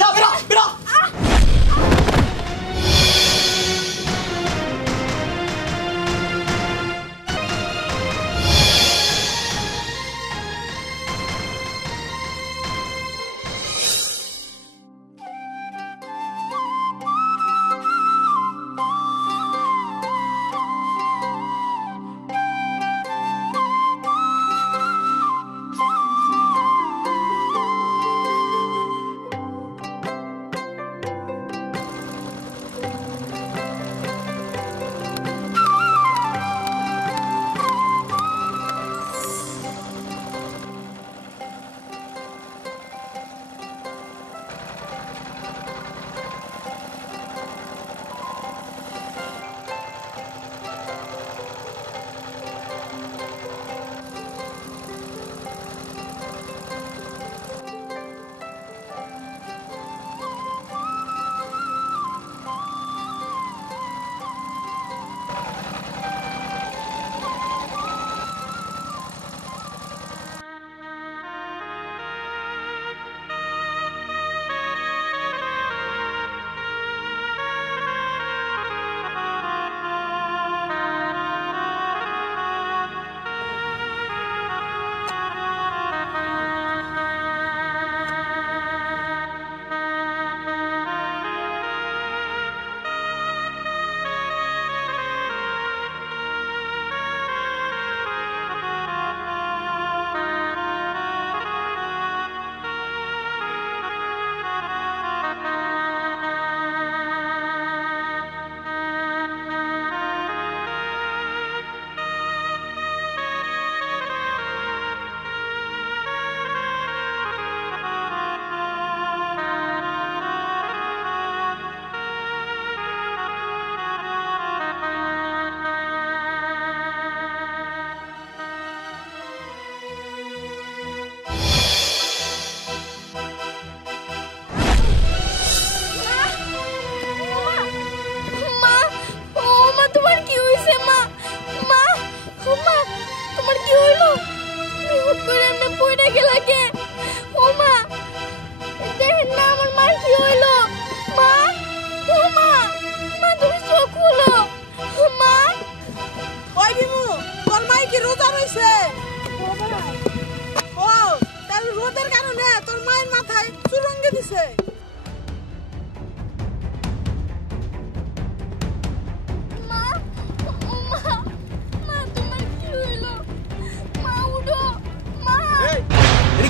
যা বেরো বেরো।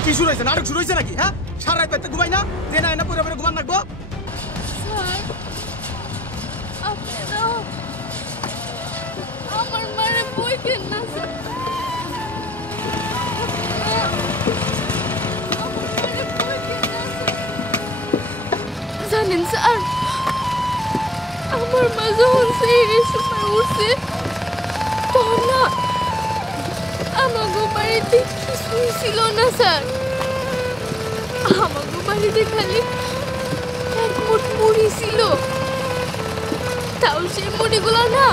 কি শুরু হয়েছে? নাটক শুরু হয়েছে নাকি? হ্যাঁ, সারা রাত বাইতে ঘুমাই না, দেনা এনা পুরো পুরো ঘুমান রাখবো। আমার মারে বই কেন না জানেন স্যার, আমার মা যখন সেই সময় উঠছে তখন না আমাগো বাড়িতে কিছুই ছিল না স্যার। আমাগো বাড়িতে খালি এক মুঠ মুড়ি ছিল, তাও সেই মুড়িগুলো না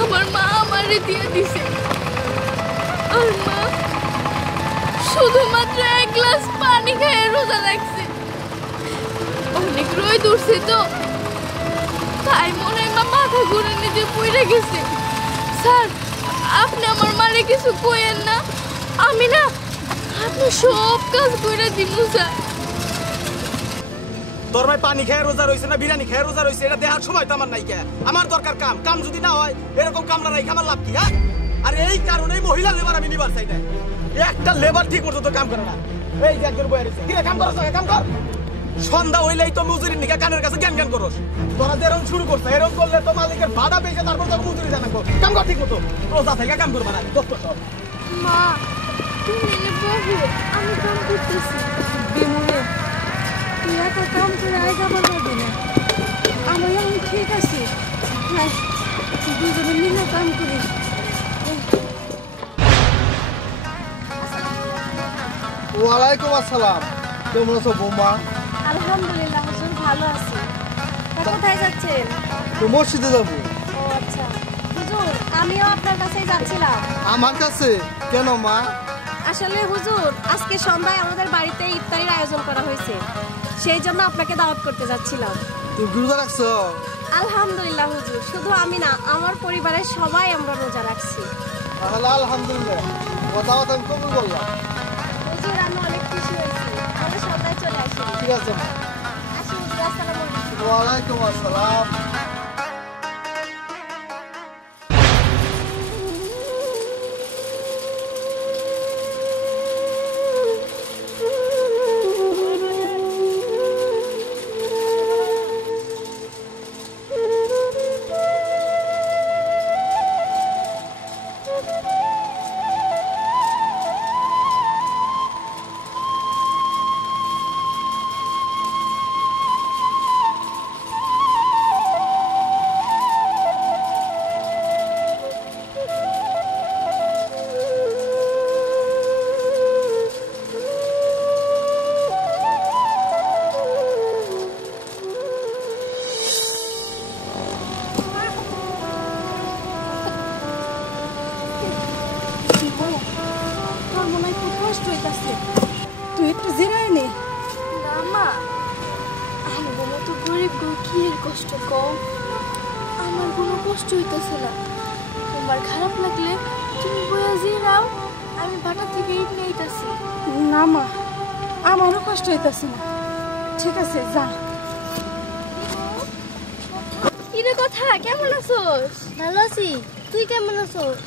আমার মা আমারে দিয়ে দিছে। আর মা শুধুমাত্র এক গ্লাস পানি খেয়ে রোজা রাখছে। অনেক রোদ উঠছে তো, তাই মনে হয় মা মাথা ঘুরে নিজে পড়ে গেছে। স্যার, আপনি আমার মারে কিছু কইেন না, আমি না আপনি সব কাজ করে দিব স্যার। তোর ভাই পানি খেয়ে রোজা রয়েছে না বিরিয়ানি খেয়ে রোজা রয়েছে এটা দেখার সময় তো আমার নাই। কে আমার দরকার কাম, কাম যদি না হয় এরকম কামলা নাই আমার লাভ কি? হ্যাঁ, আর এই কারণেই মহিলা লেবার আমি নিবার চাই না। একটা লেবার ঠিক মতো তো কাম করে না। এই যে একজন বয়ে রয়েছে, কি রে কাম করছ? কাম কর। সন্ধ্যা হইলেই তো মজুরি নিকা কানের কাছে জ্ঞান জ্ঞান করস। তোরা যে এরকম শুরু করছে, এরকম করলে তো মালিকের ভাড়া পেয়েছে, তারপর তো মজুরি জানাবো। কাম কর ঠিক মতো, রোজা থেকে কাম করবা না। দোস্ত সব মা তুমি এনে বাবু, আমি কাম করতেছি। বিমুরে তুই একা কাম করে আয় যাবার পারবি না। আমি এখন ঠিক আছি, দুজনে মিলে কাম করি। ওয়ালাইকুম আসসালাম, কেমন আছো বৌমা? আলহামদুলিল্লাহ হুজুর, ভালো আছি। কোথায় যাচ্ছেন? তো মসজিদে যাবো। ও আচ্ছা হুজুর, আমিও আপনার কাছেই যাচ্ছিলাম। আমার কাছে কেন মা? আসলে হুজুর, আজকে সন্ধ্যায় আমাদের বাড়িতে ইফতারির আয়োজন করা হয়েছে। সেই জন্য আপনাকে দাওয়াত করতে যাচ্ছিলাম। তুমি রোজা রাখছো? আলহামদুলিল্লাহ হুজুর, শুধু আমি না, আমার পরিবারের সবাই আমরা রোজা রাখছি। তাহলে আলহামদুলিল্লাহ, দাওয়াত আমি কবুল করলাম। হুজুর আমি অনেক খুশি হয়েছি, আমরা সবাই চলে আসি। ঠিক আছে। আসি হুজুর, আসসালামু আলাইকুম। ওয়ালাইকুম আসসালাম। তোর মনে হয় খুব কষ্ট হইতাছে, তুই একটু জিরাই নে। না মা, আমার মতো গরিব গো কি এর কষ্ট কও? আমার কোনো কষ্ট হইতেছে না। তোমার খারাপ লাগলে তুমি বইয়া জিরাও, আমি ভাটা থেকে ইট নিয়েইতাছি। না মা, আমারও কষ্ট হইতাছে না। ঠিক আছে, যা। কিরে কথা, কেমন আছোস? ভালো আছি, তুই কেমন আছোস?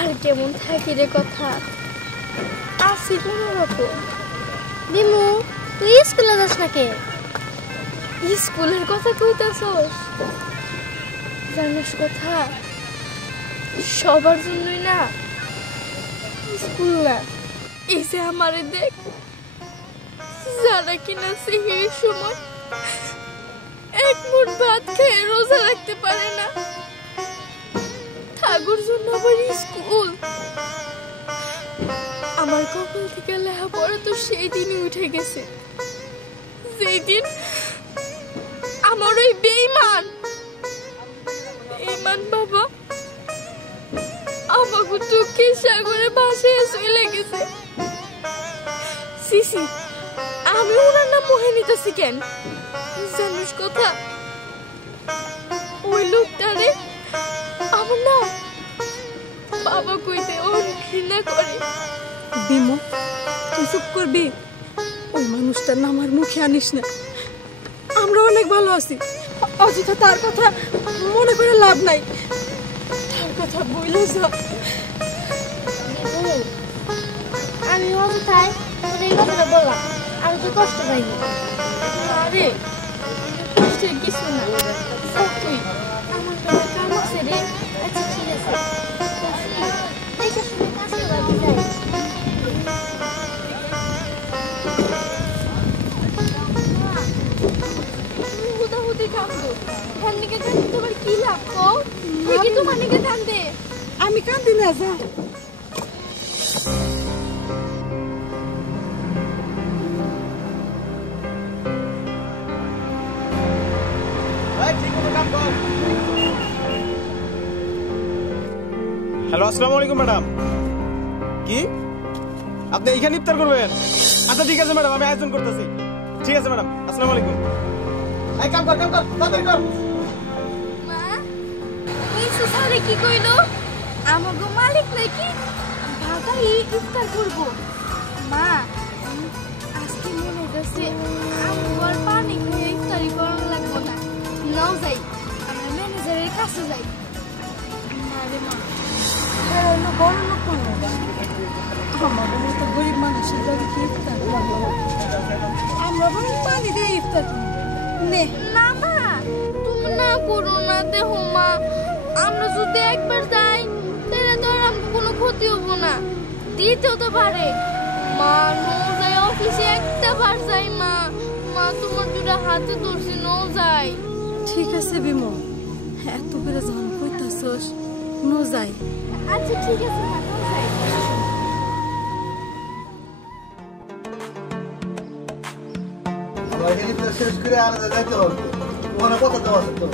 আর কেমন থাকি রে কথা, আছি কোনো রকম। বিমু, তুই স্কুলে যাস নাকি? স্কুলের কথা কইতাছস? জানিস কথা, সবার জন্যই না স্কুল না। এই যে আমারে দেখ, যারা কিনা সেহরির সময় এক মুঠ ভাত খেয়ে রোজা রাখতে পারে না, ঠাকুর জন্য আবার স্কুল। আমার কপাল থেকে লেখাপড়া তো সেই দিনই উঠে গেছে, যেই দিন আমার ওই বেঈমান বাবা আমাকে দুঃখের সাগরে ভাসিয়ে চলে গেছে। সিসি, আমি ওনার নাম মোহে নিতেছি কেন জানিস কথা? ওই লোকটারে আমার না বাবা কইতে ওর ঘৃণা করে। বিমু, তুই চুপ করবি? ওই মানুষটার নাম আর মুখে আনিস না। আমরা অনেক ভালো আছি, অযথা তার কথা মনে করে লাভ নাই। তার কথা বইলে যা। বিমু, আমি অযথায় তোর এই কথাটা বললাম, আমি তো কষ্ট পাইনি। আরে কষ্টের কিছু না, সব তুই আমার কাছে কাম আছে রে। আচ্ছা ঠিক আছে, দেখে শুনে কাজে লাগি যাই। হুদাহুদি কান্দো, ঠান্ডিকে কান্দে তোমার কি লাভ কও? ঠিকই তোমার নিকে কান্দে। আমি কান্দি না, যা। হ্যালো, আসসালামু আলাইকুম ম্যাডাম। কি আপনি এইখানে ইফতার করবেন? আচ্ছা ঠিক আছে ম্যাডাম, আমি আয়োজন করতেছি। ঠিক আছে ম্যাডাম, আসসালামু আলাইকুম। এই কাম কর, তাড়াতাড়ি কর। মা, ওই সুসারে কি কইলো? আমাগো মালিক নাকি ভাগাই ইফতার করব। মা, আজকে মনে হচ্ছে আমার পানি খেয়ে ইফতারি করার লাগবে না। নাও যাই, আমরা ম্যানেজারের কাছে যাই। না রে মা, হলো বড় লোক মানুষ, আমাদের মতো গরিব মানুষের যাবে কি ইফতার করবো? আমরা বরং পানি দিয়ে ইফতার করবো। নে। না মা, তুমি না করো না। দেখো মা, আমরা যদি একবার যাই তাহলে তো আর আমাকে কোনো ক্ষতি হবো না, দিতেও তো পারে। মা নো যাই, অফিসে একটা বার যাই। মা, তোমার দুটা হাতে ধরছি, নো যাই। ঠিক আছে বিমল, এত করে যখন কইতাছস, নো যাই। আচ্ছা ঠিক আছে মা, নো যাই। আমার এখানে ইফতার শেষ করে আর যাইতে হবে। ওখানে কথা দেওয়া আছে তো।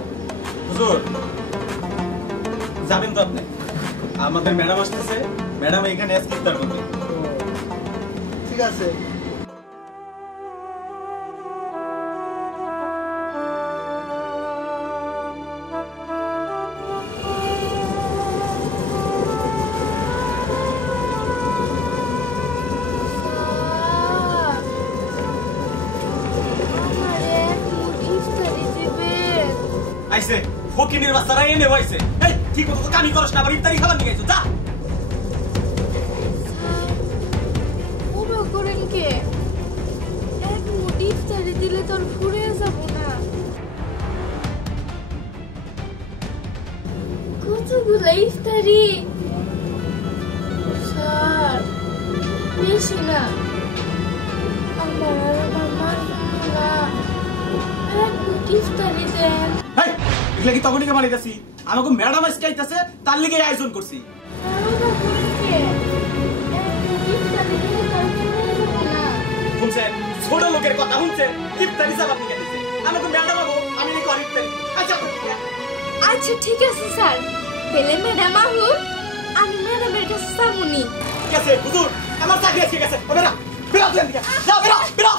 হুজুর, যাবেন তো আপনি? আমাদের ম্যাডাম আসতেছে, ম্যাডাম এখানে আজকে ইফতার করবে। ঠিক আছে। আইছে ফকিনের বাচ্চারা এনে হইছে এই ঠিক মতো তো কামি করছ না আবার ইফতারি খাবার নিয়ে গেছো যা পুরো করেন কে এক মুঠ ইফতারি দিলে তোর ঘুরে যাব না কতগুলো ইফতারি স্যার বেশি না আমার আর আমার মা এক মুঠ ইফতারি দেন এই এগুলা কি তখনই কে বানাইতাছি আমাকে ম্যাডাম আজকে আইতাছে তার লিগে আয়োজন করছি পুরো করেন কে এক মুঠ ইফতারি দিলে তোর ঘুরে যাব না শুনছেন ছোট লোকের কথা শুনছেন ইফতারি চাপ নিয়ে গেছে আমাকে ম্যাডাম আবো আমি নি করি ইফতারি আচ্ছা আচ্ছা ঠিক আছে স্যার পেলে ম্যাডাম আহু আমি ম্যাডামের কাছে সামুনি ঠিক আছে হুজুর আমার চাকরি আছে গেছে বেরা বেরা তুই এদিকে যা বেরা বেরা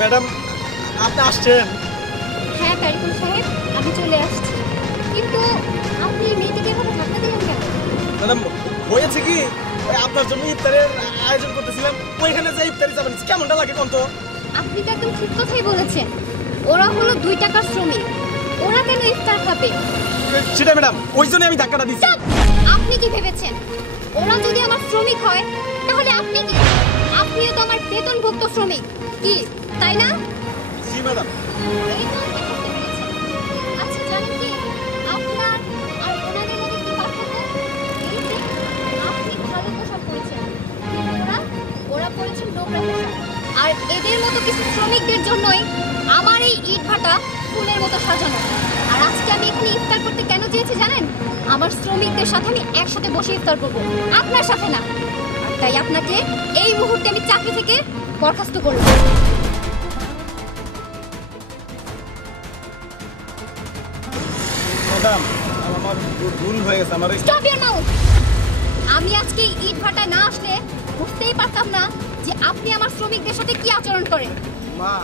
ম্যাডাম আপনি আসছেন হ্যাঁ কারিকুল সাহেব আমি চলে আসছি কিন্তু আপনি এই মেয়েটিকে এভাবে ধাক্কা দিলেন কেন? ম্যাডাম হয়েছে কি ওই আপনার জন্য ইফতারের আয়োজন করতেছিলাম ওইখানে যে ইফতারি যাবেন কেমনটা লাগে কোন তো আপনি তো একদম ঠিক কথাই বলেছেন ওরা হলো 2 টাকার শ্রমিক ওরা কেন ইফতার খাবে? সেটা ম্যাডাম ওই জন্য আমি ধাক্কাটা দিচ্ছি চুপ! আপনি কি ভেবেছেন ওরা যদি আমার শ্রমিক হয় তাহলে আপনি কি? আপনিও তো আমার বেতনভুক্ত শ্রমিক কি তাই না? জি ম্যাডাম এই তো আমি বুঝতে পেরেছি। আচ্ছা জানেন কি আপনার আর ওনাদের মধ্যে কি পার্থক্য? এই যে আপনি ভালো পোশাক পরেছেন ওরা পরেছেন নোংরা পোশাক আর এদের মতো কিছু শ্রমিকদের জন্যই আমার এই ইট ভাটা ফুলের মতো সাজানো আর আজকে আমি এখানে ইফতার করতে কেন চেয়েছি জানেন আমার শ্রমিকদের সাথে আমি একসাথে বসে ইফতার করব আপনার সাথে না আর তাই আপনাকে এই মুহূর্তে আমি চাকরি থেকে বরখাস্ত করলাম ম্যাডাম আমার ভুল হয়ে গেছে আমার স্টপ ইওর মাউথ আমি আজকে ইট ভাটা না আসলে বুঝতেই পারতাম না যে আপনি আমার শ্রমিকদের সাথে কি আচরণ করেন মা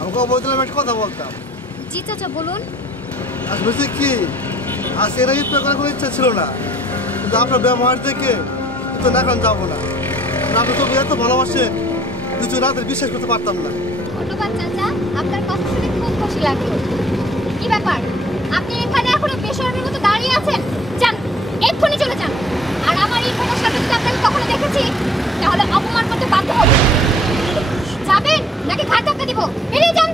আমাকে বলছিলাম একটা কথা বলতাম জি চাচা বলুন আজ বলছি কি আজ এরা ইফতার করার কোনো ইচ্ছা ছিল না কিন্তু আপনার ব্যবহার দেখে তো না এখন যাবো না আর আপনি তো এত ভালোবাসেন কিছু রাতের বিশ্বাস করতে পারতাম না ধন্যবাদ চাচা আপনার কথা শুনে খুব খুশি লাগলো কি ব্যাপার আপনি এখানে এখনো বেশরমের মতো দাঁড়িয়ে আছেন যান এক্ষুনি চলে যান আর আমার এই ভাটার সাথে যদি আপনাকে কখনো দেখেছি তাহলে অপমান করতে বাধ্য হব যাবেন নাকি ঘাট ধাক্কা দিব বেরিয়ে যান